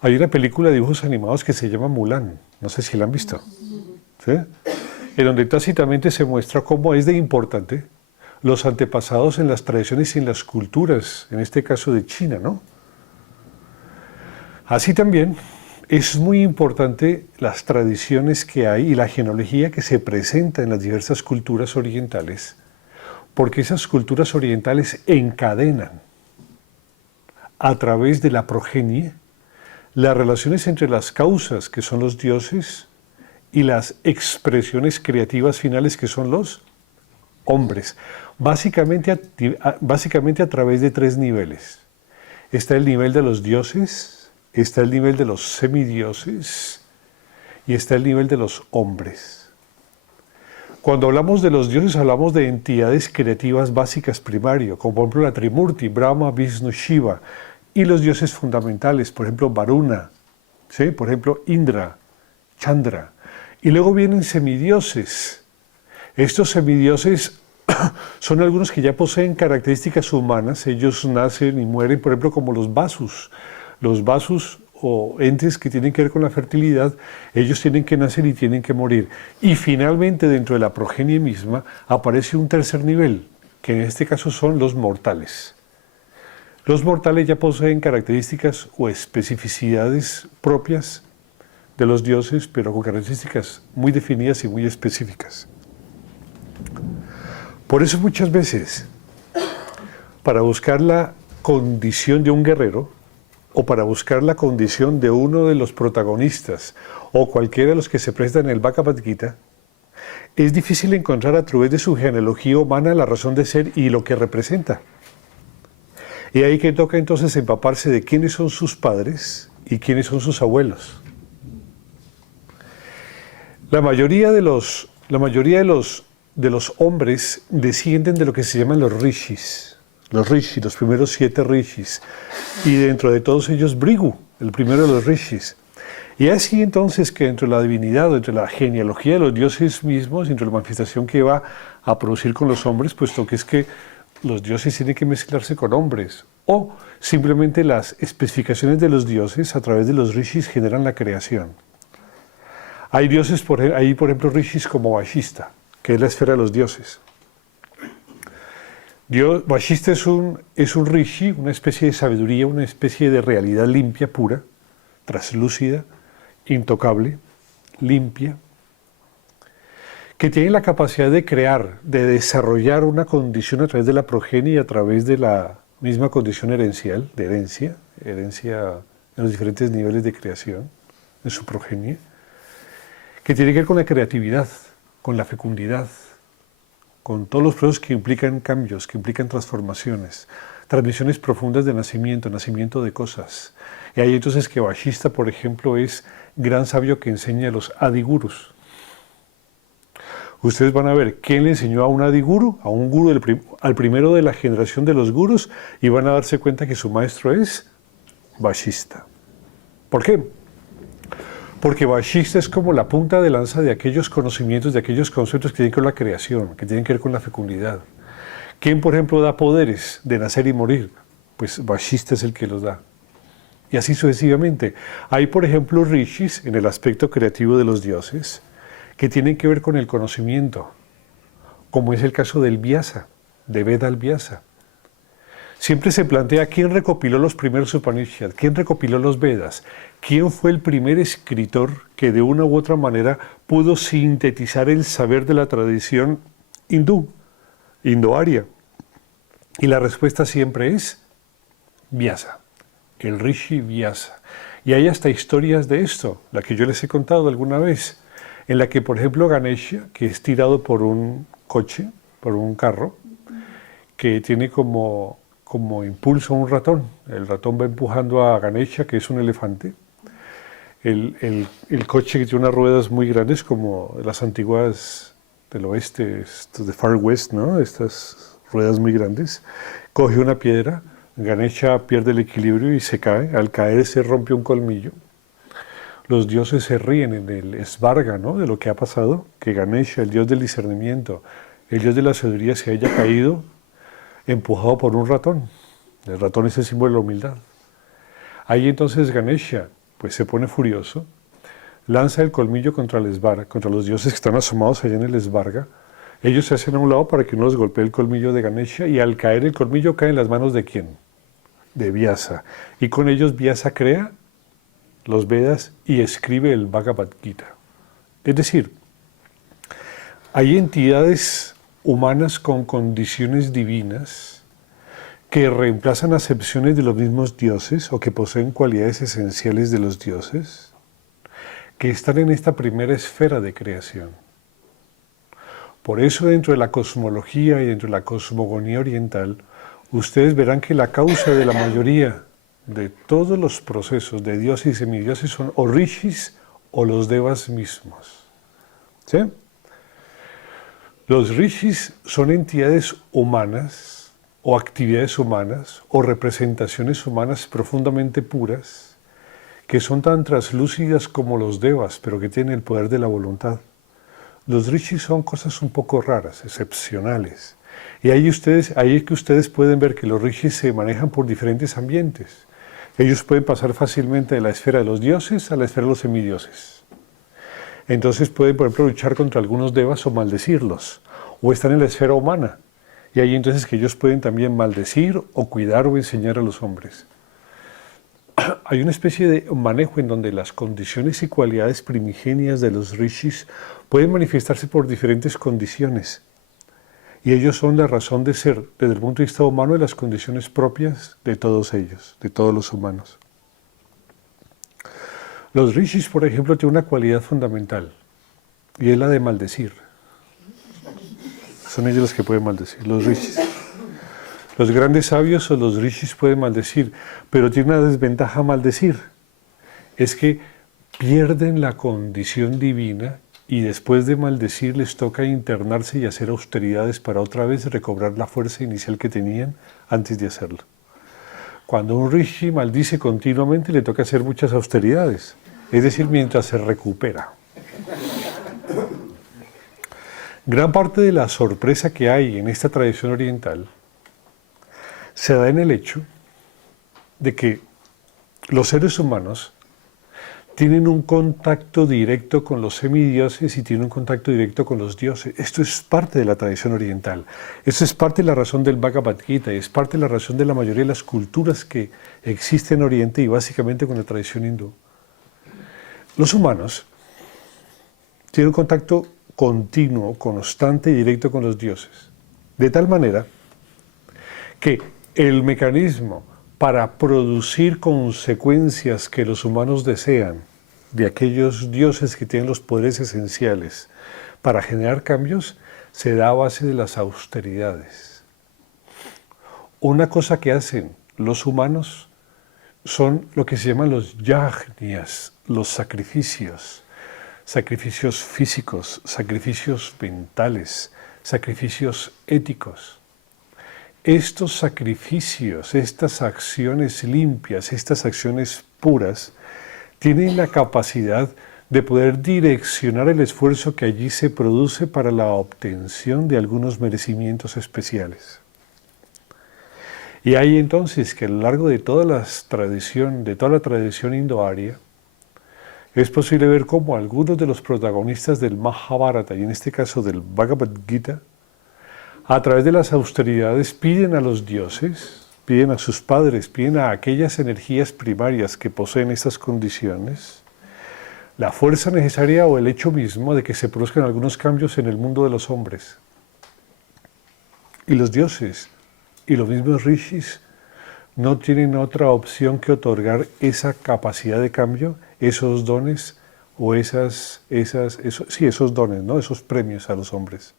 Hay una película de dibujos animados que se llama Mulan, no sé si la han visto, ¿sí? En donde tácitamente se muestra cómo es de importante los antepasados en las tradiciones y en las culturas, en este caso de China, ¿no? Así también es muy importante las tradiciones que hay y la genealogía que se presenta en las diversas culturas orientales, porque esas culturas orientales encadenan a través de la progenie las relaciones entre las causas, que son los dioses, y las expresiones creativas finales, que son los hombres. Básicamente a través de tres niveles. Está el nivel de los dioses, está el nivel de los semidioses y está el nivel de los hombres. Cuando hablamos de los dioses hablamos de entidades creativas básicas primario, como por ejemplo la Trimurti, Brahma, Vishnu, Shiva, y los dioses fundamentales, por ejemplo Varuna, ¿sí? Por ejemplo Indra, Chandra. Y luego vienen semidioses. Estos semidioses son algunos que ya poseen características humanas, ellos nacen y mueren, por ejemplo, como los Vasus. Los Vasus o entes que tienen que ver con la fertilidad, ellos tienen que nacer y tienen que morir. Y finalmente, dentro de la progenie misma, aparece un tercer nivel, que en este caso son los mortales. Los mortales ya poseen características o especificidades propias de los dioses, pero con características muy definidas y muy específicas. Por eso muchas veces, para buscar la condición de un guerrero, o para buscar la condición de uno de los protagonistas, o cualquiera de los que se prestan en el Bhagavad Gita, es difícil encontrar a través de su genealogía humana la razón de ser y lo que representa. Y ahí que toca entonces empaparse de quiénes son sus padres y quiénes son sus abuelos. La mayoría de los hombres descienden de lo que se llaman los rishis, los primeros 7 rishis, y dentro de todos ellos Brigu, el primero de los rishis. Y así entonces que dentro de la divinidad, dentro de la genealogía de los dioses mismos, dentro de la manifestación que va a producir con los hombres, puesto que es que los dioses tienen que mezclarse con hombres, o simplemente las especificaciones de los dioses a través de los rishis generan la creación. Hay dioses, por ejemplo, rishis como Vashista, que es la esfera de los dioses. Vashista es un rishi, una especie de sabiduría, una especie de realidad limpia, pura, traslúcida, intocable, limpia, que tiene la capacidad de crear, de desarrollar una condición a través de la progenie y a través de la misma condición herencial, de herencia en los diferentes niveles de creación, en su progenie, que tiene que ver con la creatividad, con la fecundidad, con todos los procesos que implican cambios, que implican transformaciones, transmisiones profundas de nacimiento de cosas. Y ahí entonces que Vashista, por ejemplo, es gran sabio que enseña a los adigurus. Ustedes van a ver quién le enseñó a un adiguru, a un guru, al primero de la generación de los gurus, y van a darse cuenta que su maestro es Vashista. ¿Por qué? Porque Vashista es como la punta de lanza de aquellos conocimientos, de aquellos conceptos que tienen que ver con la creación, que tienen que ver con la fecundidad. ¿Quién, por ejemplo, da poderes de nacer y morir? Pues Vashista es el que los da. Y así sucesivamente. Hay, por ejemplo, rishis en el aspecto creativo de los dioses, que tienen que ver con el conocimiento, como es el caso del Vyasa, de Veda al Vyasa. Siempre se plantea quién recopiló los primeros Upanishads, quién recopiló los Vedas, quién fue el primer escritor que de una u otra manera pudo sintetizar el saber de la tradición hindú, indoaria. Y la respuesta siempre es Vyasa, el Rishi Vyasa. Y hay hasta historias de esto, la que yo les he contado alguna vez, en la que, por ejemplo, Ganesha, que es tirado por un coche, por un carro, que tiene como impulso un ratón. El ratón va empujando a Ganesha, que es un elefante. El coche que tiene unas ruedas muy grandes, como las antiguas del oeste, de Far West, ¿no? Estas ruedas muy grandes. Coge una piedra, Ganesha pierde el equilibrio y se cae. Al caer se rompe un colmillo. Los dioses se ríen en el Svarga, ¿no? De lo que ha pasado, que Ganesha, el dios del discernimiento, el dios de la sabiduría, se haya caído empujado por un ratón. El ratón es el símbolo de la humildad. Ahí entonces Ganesha pues se pone furioso, lanza el colmillo contra el Svarga, contra los dioses que están asomados allá en el Svarga. Ellos se hacen a un lado para que no los golpee el colmillo de Ganesha, y al caer el colmillo cae en las manos ¿de quién? De Vyasa. Y con ellos Vyasa crea los Vedas y escribe el Bhagavad Gita. Es decir, hay entidades humanas con condiciones divinas que reemplazan acepciones de los mismos dioses o que poseen cualidades esenciales de los dioses, que están en esta primera esfera de creación. Por eso dentro de la cosmología y dentro de la cosmogonía oriental, ustedes verán que la causa de la mayoría de todos los procesos de dioses y semidioses son o rishis o los devas mismos. ¿Sí? Los rishis son entidades humanas o actividades humanas o representaciones humanas profundamente puras que son tan translúcidas como los devas, pero que tienen el poder de la voluntad. Los rishis son cosas un poco raras, excepcionales. Y ahí es que ustedes pueden ver que los rishis se manejan por diferentes ambientes. Ellos pueden pasar fácilmente de la esfera de los dioses a la esfera de los semidioses. Entonces pueden, por ejemplo, luchar contra algunos devas o maldecirlos. O están en la esfera humana. Y ahí entonces que ellos pueden también maldecir o cuidar o enseñar a los hombres. Hay una especie de manejo en donde las condiciones y cualidades primigenias de los rishis pueden manifestarse por diferentes condiciones. Y ellos son la razón de ser, desde el punto de vista humano, de las condiciones propias de todos ellos, de todos los humanos. Los rishis, por ejemplo, tienen una cualidad fundamental, y es la de maldecir. Son ellos los que pueden maldecir, los rishis. Los grandes sabios o los rishis pueden maldecir, pero tiene una desventaja maldecir. Es que pierden la condición divina y después de maldecir les toca internarse y hacer austeridades para otra vez recobrar la fuerza inicial que tenían antes de hacerlo. Cuando un rishi maldice continuamente le toca hacer muchas austeridades, es decir, mientras se recupera. Gran parte de la sorpresa que hay en esta tradición oriental se da en el hecho de que los seres humanos tienen un contacto directo con los semidioses y tienen un contacto directo con los dioses. Esto es parte de la tradición oriental. Esto es parte de la razón del Bhagavad Gita y es parte de la razón de la mayoría de las culturas que existen en Oriente y básicamente con la tradición hindú. Los humanos tienen un contacto continuo, constante y directo con los dioses. De tal manera que el mecanismo para producir consecuencias que los humanos desean de aquellos dioses que tienen los poderes esenciales para generar cambios se da a base de las austeridades. Una cosa que hacen los humanos son lo que se llaman los yajñas, los sacrificios, sacrificios físicos, sacrificios mentales, sacrificios éticos. Estos sacrificios, estas acciones limpias, estas acciones puras, tienen la capacidad de poder direccionar el esfuerzo que allí se produce para la obtención de algunos merecimientos especiales. Y hay entonces que a lo largo de toda la tradición indoaria, es posible ver cómo algunos de los protagonistas del Mahabharata, y en este caso del Bhagavad Gita, a través de las austeridades piden a los dioses, piden a sus padres, piden a aquellas energías primarias que poseen estas condiciones, la fuerza necesaria o el hecho mismo de que se produzcan algunos cambios en el mundo de los hombres. Y los dioses y los mismos rishis no tienen otra opción que otorgar esa capacidad de cambio, esos dones o esos dones, ¿no? Esos premios a los hombres.